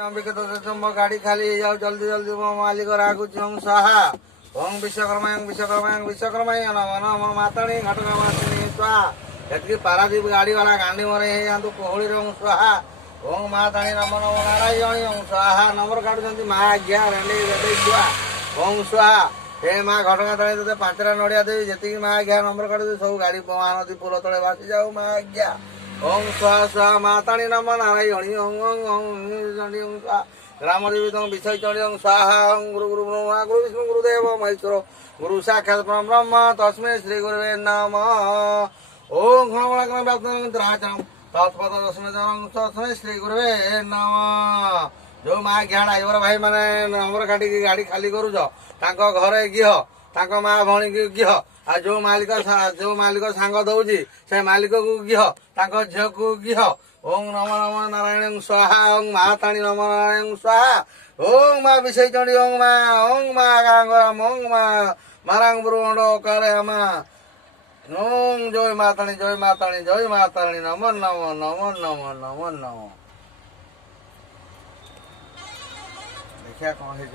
गाड़ी खाली हो जाओ जल्दी जल्दी मो मालिक रागुच स्वाहा ओं विश्वकर्मा विश्वकर्मा विश्वकर्मा नम नम माताणी घटना मासिनी स्वाहा एतकी पारादीप गाड़ी वाला गांडी मरे हे तू कोहड़ी स्वाहा ओं माताणी नम नम नारायणी ओं स्वाहा नंबर काटुंट माँ आज्ञा रेंडे रेडे छुआ ओं स्वाहा हे माँ घटना तले तुझे पांचटा नड़िया देवी जी माँ आज्ञा नंबर काटू सब गाड़ी महानदी पुल तले भासी जाऊ माँ आज्ञा ओं स्वाहा स्वाहा माताणी नम नारायणी ओं ओं ओं ओं स्वाहा रामदेवी तुम विषय चढ़ी ओं स्वाहा ओं गुरु गुरु ब्रह्मा गुरु विष्णु गुरुदेव महेश्वर गुरु साक्षात् ब्रह्म तस्मै श्री गुरुवे नमः ओं घनमलाग्राचम तत्पद दशमे तस्मै श्री गुरुवे नमः जो माँ घ्या ड्राइवर भाई मैंने नंबर काटी गाड़ी खाली करुच घरे गिह माँ भणी की गिह आ जो मालिक सांग दौजी से मालिक को गिह झील को गिह ओं नम नम नारायण स्वाहा ओं महाताणी नम नारायण स्वाहा ओं माँ विषय चढ़ी ओं माँ गांगराम ओं माँ मारांग ब्रुंड करे अमा ओं जय माताणी जय माताणी जय माताणी नमो नमो नमो नमो नमो नमो देखिया कौन है